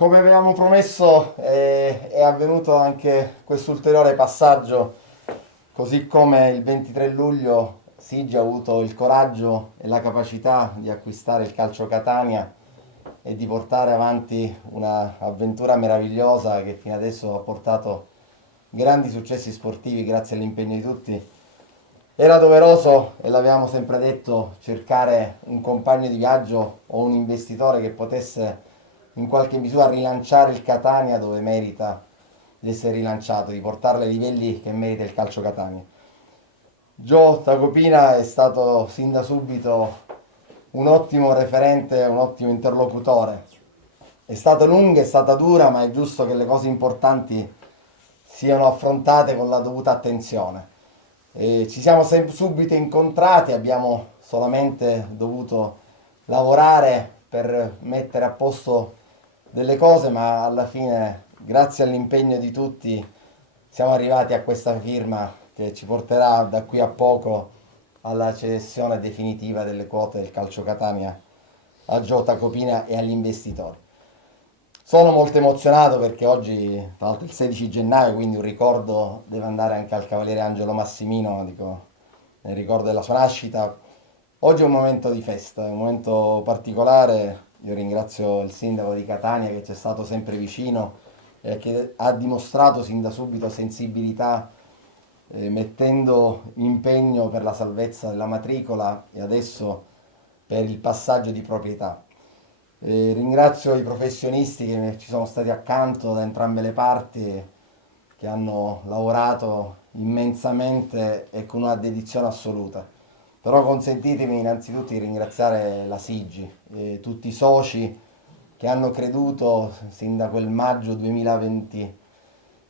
Come avevamo promesso, è avvenuto anche questo ulteriore passaggio, così come il 23 luglio Sigi ha avuto il coraggio e la capacità di acquistare il Calcio Catania e di portare avanti un'avventura meravigliosa che fino adesso ha portato grandi successi sportivi grazie all'impegno di tutti. Era doveroso, e l'avevamo sempre detto, cercare un compagno di viaggio o un investitore che potesse in qualche misura rilanciare il Catania dove merita di essere rilanciato, di portarlo ai livelli che merita il calcio Catania. Gio Tacopina è stato sin da subito un ottimo referente, un ottimo interlocutore. È stata lunga, è stata dura, ma è giusto che le cose importanti siano affrontate con la dovuta attenzione. Ci siamo subito incontrati, abbiamo solamente dovuto lavorare per mettere a posto delle cose, ma alla fine, grazie all'impegno di tutti, siamo arrivati a questa firma che ci porterà da qui a poco alla cessione definitiva delle quote del Calcio Catania a Giota Copina e agli investitori. Sono molto emozionato perché oggi, tra l'altro, è il 16 gennaio, quindi un ricordo deve andare anche al Cavaliere Angelo Massimino, dico, nel ricordo della sua nascita. Oggi è un momento di festa, è un momento particolare. Io ringrazio il sindaco di Catania che ci è stato sempre vicino e che ha dimostrato sin da subito sensibilità, mettendo impegno per la salvezza della matricola e adesso per il passaggio di proprietà. Ringrazio i professionisti che ci sono stati accanto da entrambe le parti, che hanno lavorato immensamente e con una dedizione assoluta. Però consentitemi innanzitutto di ringraziare la Sigi, tutti i soci che hanno creduto sin da quel maggio 2020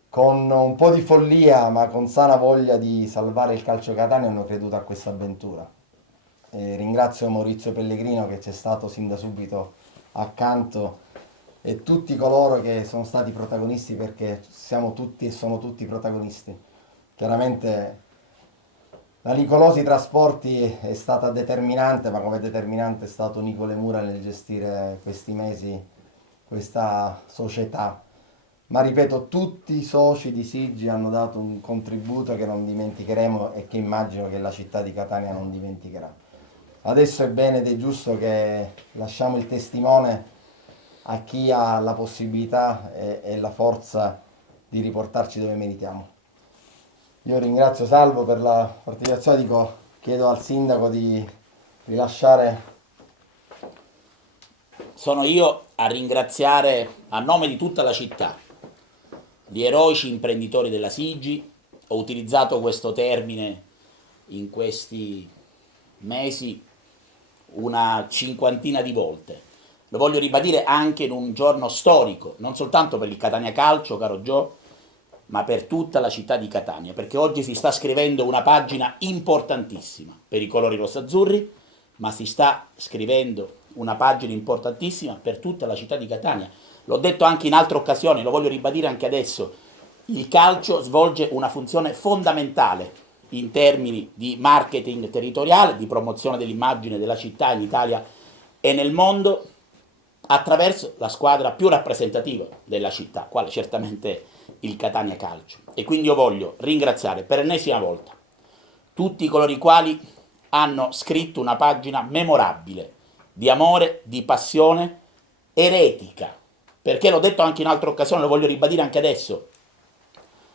con un po' di follia ma con sana voglia di salvare il calcio Catania hanno creduto a questa avventura. Ringrazio Maurizio Pellegrino che c'è stato sin da subito accanto e tutti coloro che sono stati protagonisti perché siamo tutti e sono tutti protagonisti. Chiaramente la Nicolosi Trasporti è stata determinante, ma come determinante è stato Nicole Mura nel gestire questi mesi questa società. Ma ripeto, tutti i soci di Sigi hanno dato un contributo che non dimenticheremo e che immagino che la città di Catania non dimenticherà. Adesso è bene ed è giusto che lasciamo il testimone a chi ha la possibilità e la forza di riportarci dove meritiamo. Io ringrazio Salvo per la partecipazione, chiedo al sindaco di rilasciare. Sono io a ringraziare a nome di tutta la città gli eroici imprenditori della Sigi. Ho utilizzato questo termine in questi mesi una cinquantina di volte. Lo voglio ribadire anche in un giorno storico, non soltanto per il Catania Calcio, caro Gio, ma per tutta la città di Catania, perché oggi si sta scrivendo una pagina importantissima per i colori rossazzurri, ma si sta scrivendo una pagina importantissima per tutta la città di Catania. L'ho detto anche in altre occasioni, lo voglio ribadire anche adesso. Il calcio svolge una funzione fondamentale in termini di marketing territoriale, di promozione dell'immagine della città in Italia e nel mondo, attraverso la squadra più rappresentativa della città, quale certamente il Catania Calcio. E quindi io voglio ringraziare per l'ennesima volta tutti coloro i quali hanno scritto una pagina memorabile di amore, di passione eretica, perché l'ho detto anche in altre occasioni, lo voglio ribadire anche adesso.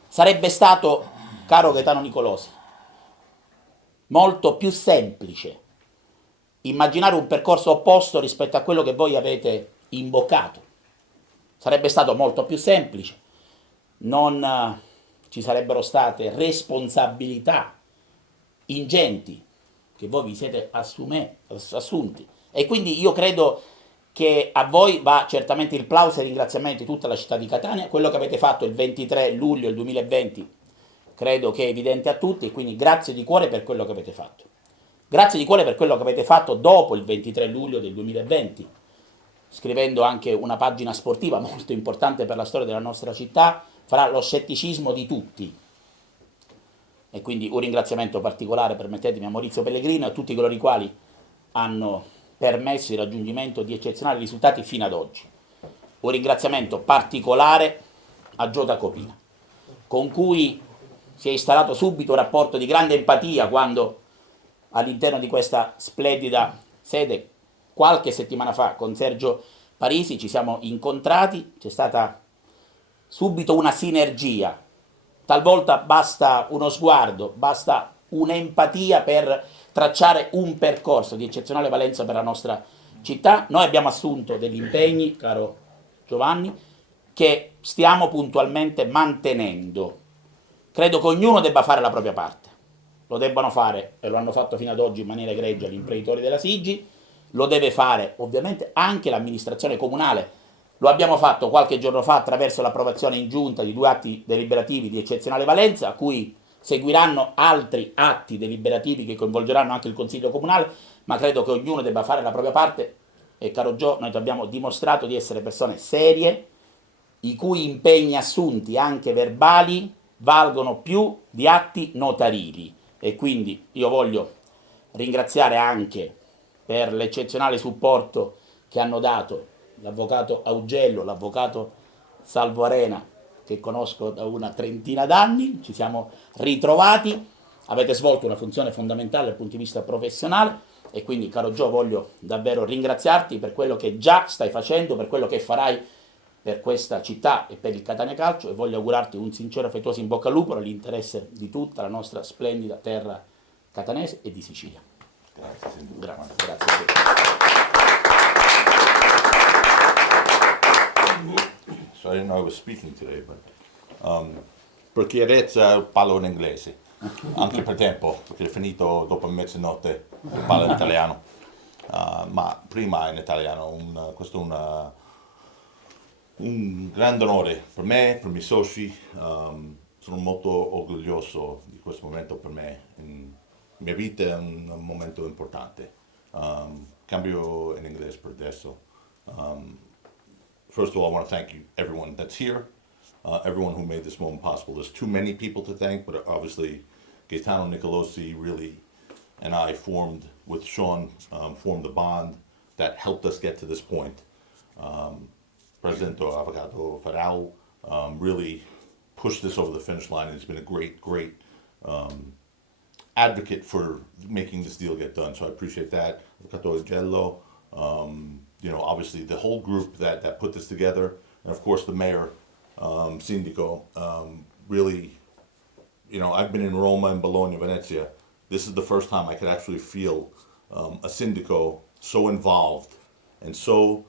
Sarebbe stato, caro Gaetano Nicolosi, molto più semplice immaginare un percorso opposto rispetto a quello che voi avete imboccato. Sarebbe stato molto più semplice, non ci sarebbero state responsabilità ingenti che voi vi siete assunti. E quindi io credo che a voi va certamente il plauso e il ringraziamento di tutta la città di Catania. Quello che avete fatto il 23 luglio del 2020 credo che è evidente a tutti, e quindi grazie di cuore per quello che avete fatto. Grazie di cuore per quello che avete fatto dopo il 23 luglio del 2020, scrivendo anche una pagina sportiva molto importante per la storia della nostra città, fra lo scetticismo di tutti. E quindi un ringraziamento particolare, permettetemi, a Maurizio Pellegrino e a tutti coloro i quali hanno permesso il raggiungimento di eccezionali risultati fino ad oggi. un ringraziamento particolare a Giota Copina, con cui si è installato subito un rapporto di grande empatia quando all'interno di questa splendida sede qualche settimana fa con Sergio Parisi ci siamo incontrati, c'è stata subito una sinergia, talvolta basta uno sguardo, basta un'empatia per tracciare un percorso di eccezionale valenza per la nostra città. Noi abbiamo assunto degli impegni, caro Giovanni, che stiamo puntualmente mantenendo. Credo che ognuno debba fare la propria parte, lo debbano fare e lo hanno fatto fino ad oggi in maniera egregia gli imprenditori della Sigi, lo deve fare ovviamente anche l'amministrazione comunale. Lo abbiamo fatto qualche giorno fa attraverso l'approvazione in giunta di 2 atti deliberativi di eccezionale valenza, a cui seguiranno altri atti deliberativi che coinvolgeranno anche il Consiglio Comunale, ma credo che ognuno debba fare la propria parte e, caro Gio, noi ti abbiamo dimostrato di essere persone serie, i cui impegni assunti, anche verbali, valgono più di atti notarili. E quindi io voglio ringraziare anche per l'eccezionale supporto che hanno dato l'avvocato Augello, l'avvocato Salvo Arena, che conosco da una trentina d'anni, ci siamo ritrovati, avete svolto una funzione fondamentale dal punto di vista professionale e quindi, caro Gio, voglio davvero ringraziarti per quello che già stai facendo, per quello che farai per questa città e per il Catania Calcio, e voglio augurarti un sincero e affettuoso in bocca al lupo nell'interesse di tutta la nostra splendida terra catanese e di Sicilia. Grazie, grazie a te. So I didn't know I was speaking today, but per chiarezza parlo in inglese, anche per tempo, perché è finito dopo mezzanotte, parlo in italiano, ma prima in italiano. Questo è un grande onore per me, per i miei soci. Sono molto orgoglioso di questo momento per me. In mia vita è un momento importante. Cambio in inglese per adesso. First of all, I want to thank you, everyone that's here, everyone who made this moment possible. There's too many people to thank, but obviously Gaetano Nicolosi really and I formed, with Sean, formed a bond that helped us get to this point. President Avvocato Farao really pushed this over the finish line, and he's been a great advocate for making this deal get done. So I appreciate that. Avvocato Augello, obviously the whole group that put this together, and of course the mayor, Sindaco, really, I've been in Roma and Bologna, Venezia. This is the first time I could actually feel a Sindaco so involved and so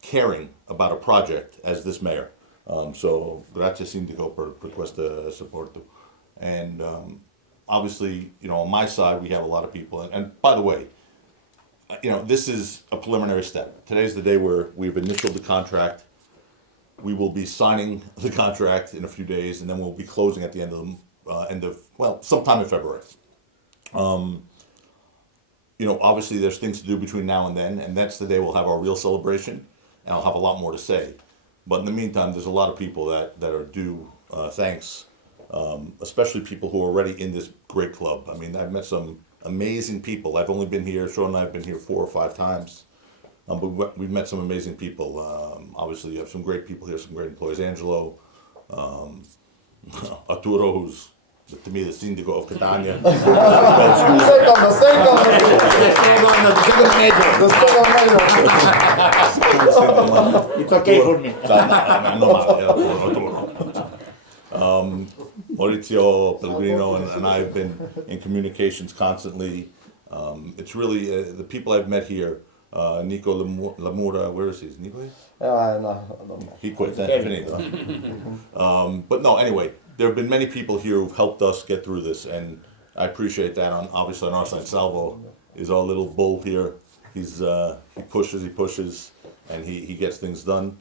caring about a project as this mayor. So grazie Sindaco per questo supporto. And obviously, on my side we have a lot of people, and by the way, this is a preliminary step. Today's the day where we've initialed the contract. We will be signing the contract in a few days, and then we'll be closing at the end of sometime in February. Obviously there's things to do between now and then, and that's the day we'll have our real celebration, and I'll have a lot more to say. But in the meantime, there's a lot of people that are due thanks, especially people who are already in this great club. I mean, I've met some amazing people. I've only been here, Sean and I have been here 4 or 5 times, but we've met some amazing people. Obviously, you have some great people here, some great employees. Angelo, Arturo, who's to me the Sindaco of Catania. It's okay for me. Maurizio Pellegrino and I have been in communications constantly. It's really the people I've met here. Nico Lamura, where is he? Is Nico here? No. He quit. Finito. But no, anyway, there have been many people here who've helped us get through this, and I appreciate that. Obviously on our side, Salvo is our little bull here. He pushes, and he gets things done.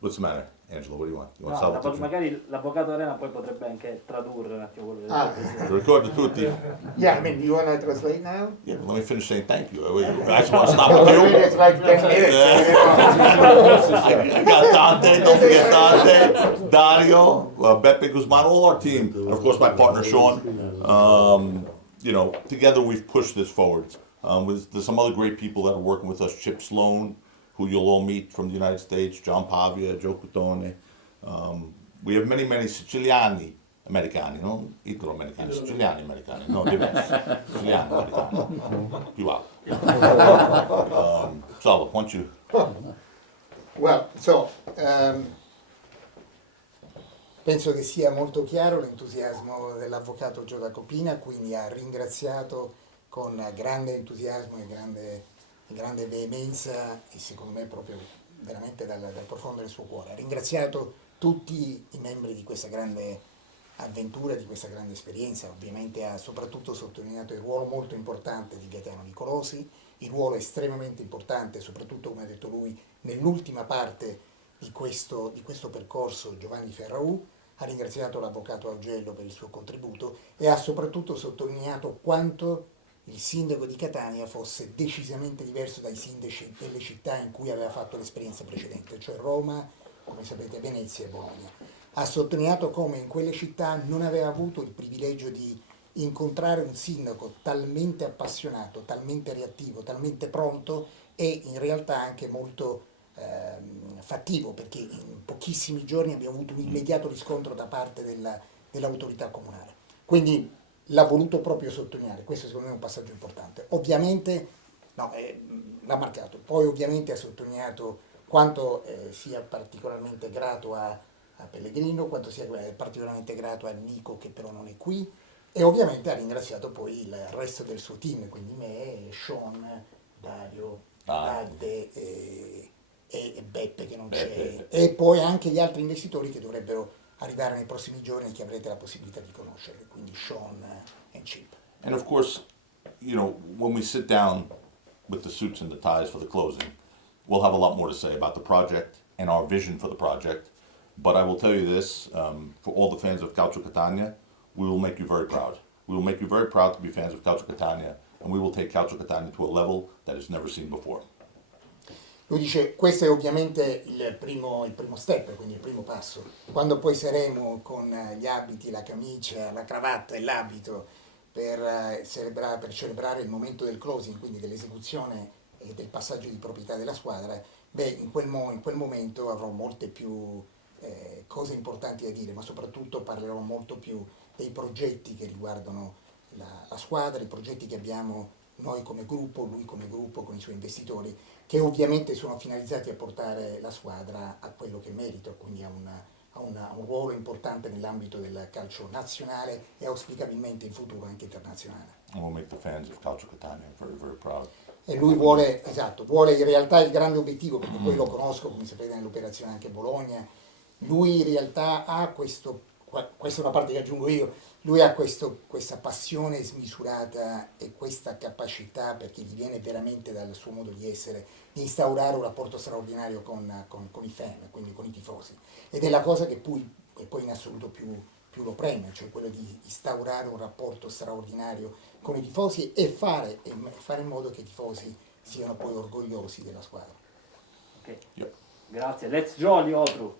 What's the matter? Angelo, what do you want? You want Salvo to magari l'avvocato Arena poi potrebbe anche tradurre un attimo quello che Ricordo tutti. Yeah, I mean, you want to translate now? Yeah, but let me finish saying thank you. I just want to stop with you. It's like 10 minutes. I got Dante, don't forget Dante, Dario, Beppe Guzman, all our team, and of course my partner Sean. Together we've pushed this forward. There's some other great people that are working with us, Chip Sloan, who you'll all meet from the United States, John Pavia, Joe Cutone. We have many Siciliani americani, non italo-americani, siciliani americani, no, diversi, siciliani americani, più alto. Salvo, why don't you? Well, penso che sia molto chiaro l'entusiasmo dell'avvocato Gio Dacopina, quindi ha ringraziato con grande entusiasmo e grande veemenza e secondo me proprio veramente dal profondo del suo cuore. Ha ringraziato tutti i membri di questa grande avventura, di questa grande esperienza. Ovviamente ha soprattutto sottolineato il ruolo molto importante di Gaetano Nicolosi, il ruolo estremamente importante, soprattutto come ha detto lui, nell'ultima parte di questo percorso Giovanni Ferraù, ha ringraziato l'avvocato Augello per il suo contributo e ha soprattutto sottolineato quanto il sindaco di Catania fosse decisamente diverso dai sindaci delle città in cui aveva fatto l'esperienza precedente, cioè Roma, come sapete, Venezia e Bologna. Ha sottolineato come in quelle città non aveva avuto il privilegio di incontrare un sindaco talmente appassionato, talmente reattivo, talmente pronto e in realtà anche molto fattivo, perché in pochissimi giorni abbiamo avuto un immediato riscontro da parte dell'autorità comunale. Quindi l'ha voluto proprio sottolineare, questo secondo me è un passaggio importante. Ovviamente, l'ha marcato, poi ovviamente ha sottolineato quanto sia particolarmente grato a Pellegrino, quanto sia particolarmente grato a Nico che però non è qui, e ovviamente ha ringraziato poi il resto del suo team, quindi me, Sean, Dario, Dagde e Beppe che non c'è, e poi anche gli altri investitori che dovrebbero arrivare nei prossimi giorni e che avrete la possibilità di conoscere, quindi Sean e Chip. And of course, you know, when we sit down with the suits and the ties for the closing, we'll have a lot more to say about the project and our vision for the project. But I will tell you this, for all the fans of Calcio Catania, we will make you very proud. We will make you very proud to be fans of Calcio Catania, and we will take Calcio Catania to a level that is never seen before. Lui dice, questo è ovviamente il primo step, quindi il primo passo. Quando poi saremo con gli abiti, la camicia, la cravatta e l'abito per celebrare il momento del closing, quindi dell'esecuzione e del passaggio di proprietà della squadra, in quel momento avrò molte più cose importanti da dire, ma soprattutto parlerò molto più dei progetti che riguardano la squadra, i progetti che abbiamo noi come gruppo, lui come gruppo, con i suoi investitori, che ovviamente sono finalizzati a portare la squadra a quello che merita, quindi a un ruolo importante nell'ambito del calcio nazionale e auspicabilmente in futuro anche internazionale. And we'll make the fans of Calcio Catania very, very proud. E lui vuole in realtà il grande obiettivo, perché poi lo conosco, come sapete, nell'operazione anche Bologna, lui in realtà ha questa è una parte che aggiungo io, lui ha questa passione smisurata e questa capacità, perché gli viene veramente dal suo modo di essere, di instaurare un rapporto straordinario con i fan, quindi con i tifosi. Ed è la cosa che poi in assoluto più lo premia, cioè quello di instaurare un rapporto straordinario con i tifosi e fare in modo che i tifosi siano poi orgogliosi della squadra. Ok, Yep. grazie. Let's jolly Otru.